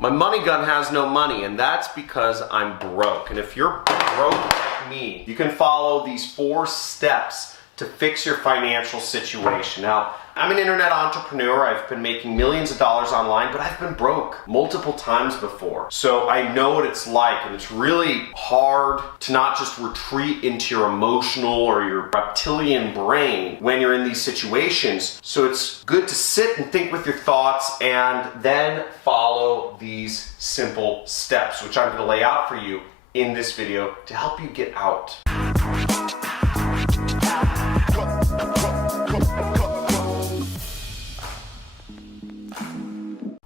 My money gun has no money, and that's because I'm broke. And if you're broke like me, you can follow these 4 steps to fix your financial situation. Now, I'm an internet entrepreneur. I've been making millions of dollars online, but I've been broke multiple times before. So I know what it's like, and it's really hard to not just retreat into your emotional or your reptilian brain when you're in these situations. So it's good to sit and think with your thoughts and then follow these simple steps, which I'm going to lay out for you in this video to help you get out.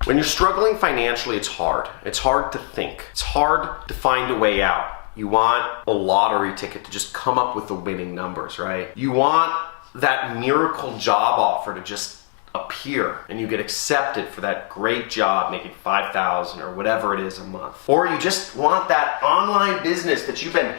When you're struggling financially, it's hard. It's hard to think. It's hard to find a way out. You want a lottery ticket to just come up with the winning numbers, right? You want that miracle job offer to just appear and you get accepted for that great job making $5,000 or whatever it is a month. Or you just want that online business that you've been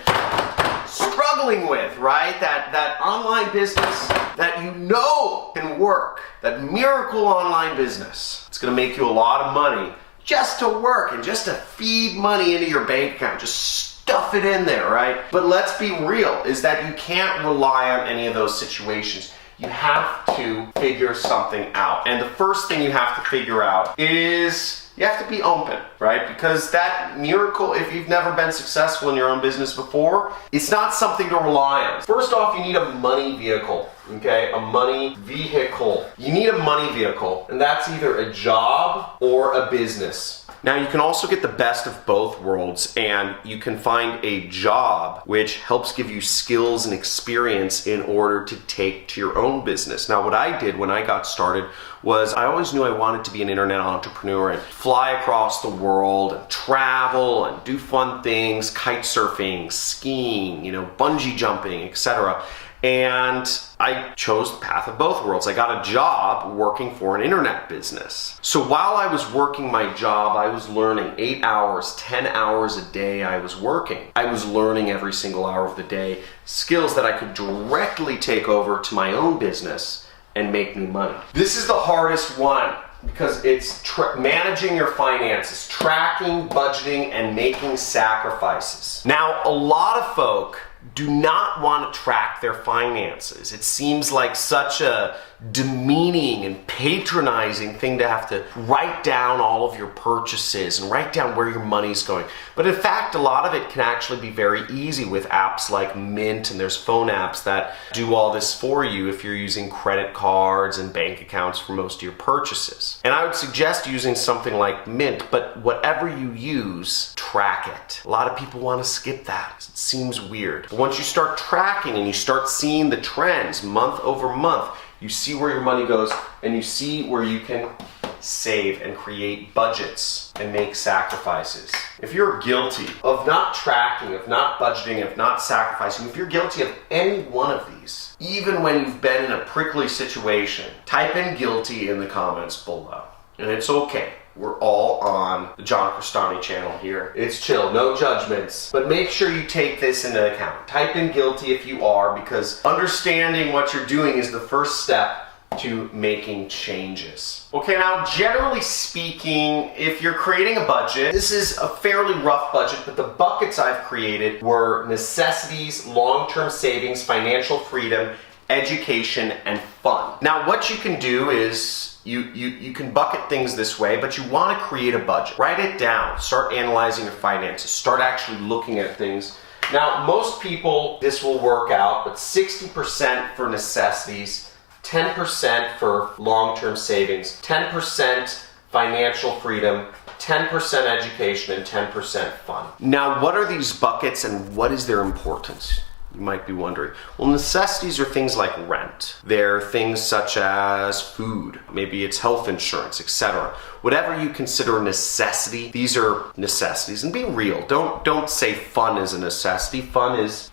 struggling with, right? That online business that you know can work, that miracle online business. It's gonna make you a lot of money just to work and just to feed money into your bank account. Just stuff it in there, right? But let's be real, is that you can't rely on any of those situations. You have to figure something out. And the first thing you have to figure out is you have to be open, right? Because that miracle, if you've never been successful in your own business before, it's not something to rely on. First off, you need a money vehicle, okay? A money vehicle. You need a money vehicle, and that's either a job or a business. Now, you can also get the best of both worlds, and you can find a job which helps give you skills and experience in order to take to your own business. Now, what I did when I got started was I always knew I wanted to be an internet entrepreneur and fly across the world and travel and do fun things, kite surfing, skiing, bungee jumping, etc. And I chose the path of both worlds. I got a job working for an internet business. So while I was working my job, I was learning 8 hours, 10 hours a day I was working. I was learning every single hour of the day skills that I could directly take over to my own business and make new money. This is the hardest one because it's managing your finances, tracking, budgeting, and making sacrifices. Now, a lot of folk do not want to track their finances. It seems like such a demeaning and patronizing thing to have to write down all of your purchases and write down where your money's going. But in fact, a lot of it can actually be very easy with apps like Mint, and there's phone apps that do all this for you if you're using credit cards and bank accounts for most of your purchases. And I would suggest using something like Mint, but whatever you use, track it. A lot of people want to skip that. It seems weird. But once you start tracking and you start seeing the trends month over month, you see where your money goes and you see where you can save and create budgets and make sacrifices. If you're guilty of not tracking, of not budgeting, of not sacrificing, if you're guilty of any one of these, even when you've been in a prickly situation, type in guilty in the comments below. And it's okay. We're all on the John Crestani channel here. It's chill, no judgments. But make sure you take this into account. Type in guilty if you are, because understanding what you're doing is the first step to making changes. Okay, now generally speaking, if you're creating a budget, this is a fairly rough budget, but the buckets I've created were necessities, long-term savings, financial freedom, education, and fun. Now what you can do is you can bucket things this way, but you want to create a budget. Write it down. Start analyzing your finances. Start actually looking at things. Now, most people, this will work out, but 60% for necessities, 10% for long-term savings, 10% financial freedom, 10% education, and 10% fun. Now, what are these buckets and what is their importance? You might be wondering. Well, necessities are things like rent. They're things such as food, maybe it's health insurance, etc. Whatever you consider a necessity, these are necessities. And be real, don't say fun is a necessity. Fun is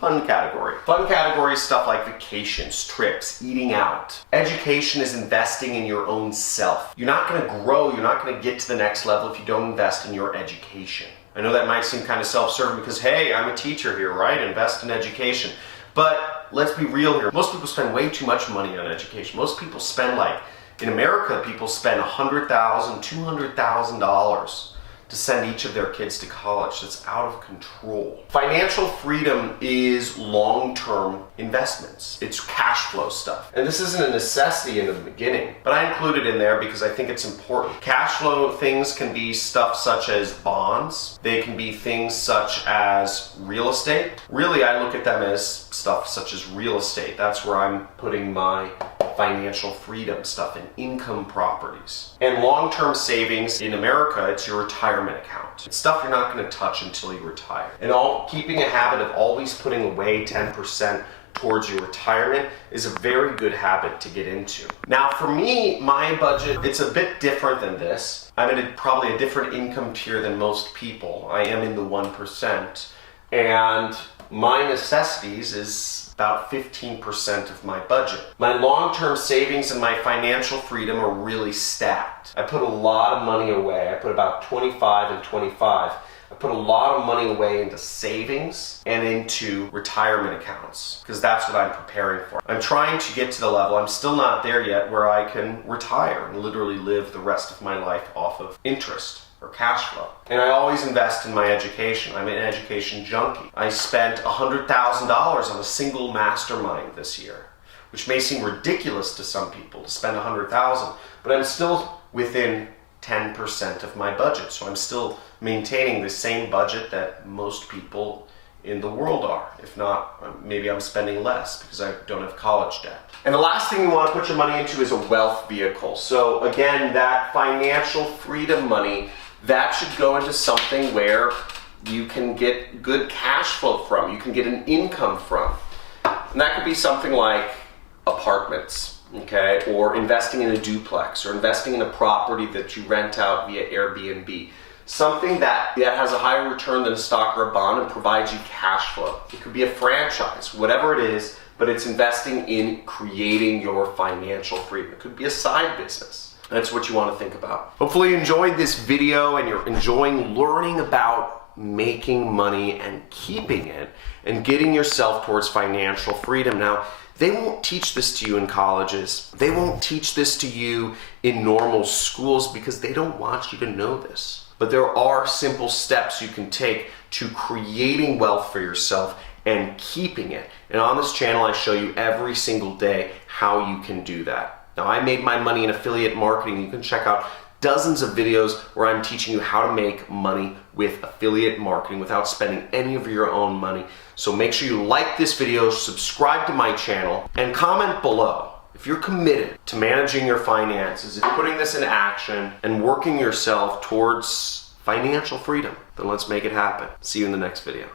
fun category. Fun category is stuff like vacations, trips, eating out. Education is investing in your own self. You're not gonna grow, you're not gonna get to the next level if you don't invest in your education. I know that might seem kind of self-serving because, hey, I'm a teacher here, right? Invest in education. But let's be real here. Most people spend way too much money on education. Most people spend like In America, people spend $100,000, $200,000 to send each of their kids to college. That's out of control. Financial freedom is long-term investments. It's cash flow stuff. And this isn't a necessity in the beginning, but I include it in there because I think it's important. Cash flow things can be stuff such as bonds. They can be things such as real estate. Really, I look at them as stuff such as real estate. That's where I'm putting my financial freedom stuff in income properties. And long-term savings in America, it's your retirement account. It's stuff you're not going to touch until you retire. And keeping a habit of always putting away 10% towards your retirement is a very good habit to get into. Now for me, my budget, it's a bit different than this. I'm in probably a different income tier than most people. I am in the 1%. And my necessities is about 15% of my budget. My long-term savings and my financial freedom are really stacked. I put a lot of money away. I put about 25 and 25. I put a lot of money away into savings and into retirement accounts because that's what I'm preparing for. I'm trying to get to the level, I'm still not there yet, where I can retire and literally live the rest of my life off of interest or cash flow. And I always invest in my education. I'm an education junkie. I spent $100,000 on a single mastermind this year, which may seem ridiculous to some people to spend $100,000, but I'm still within 10% of my budget. So I'm still maintaining the same budget that most people in the world are. If not, maybe I'm spending less because I don't have college debt. And the last thing you want to put your money into is a wealth vehicle. So again, that financial freedom money, that should go into something where you can get good cash flow from, you can get an income from. And that could be something like apartments, okay? Or investing in a duplex, or investing in a property that you rent out via Airbnb. Something that has a higher return than a stock or a bond and provides you cash flow. It could be a franchise, whatever it is, but it's investing in creating your financial freedom. It could be a side business. That's what you want to think about. Hopefully you enjoyed this video and you're enjoying learning about making money and keeping it and getting yourself towards financial freedom. Now, they won't teach this to you in colleges. They won't teach this to you in normal schools because they don't want you to know this. But there are simple steps you can take to creating wealth for yourself and keeping it. And on this channel, I show you every single day how you can do that. Now, I made my money in affiliate marketing. You can check out dozens of videos where I'm teaching you how to make money with affiliate marketing without spending any of your own money. So make sure you like this video, subscribe to my channel, and comment below. If you're committed to managing your finances, if you're putting this in action and working yourself towards financial freedom, then let's make it happen. See you in the next video.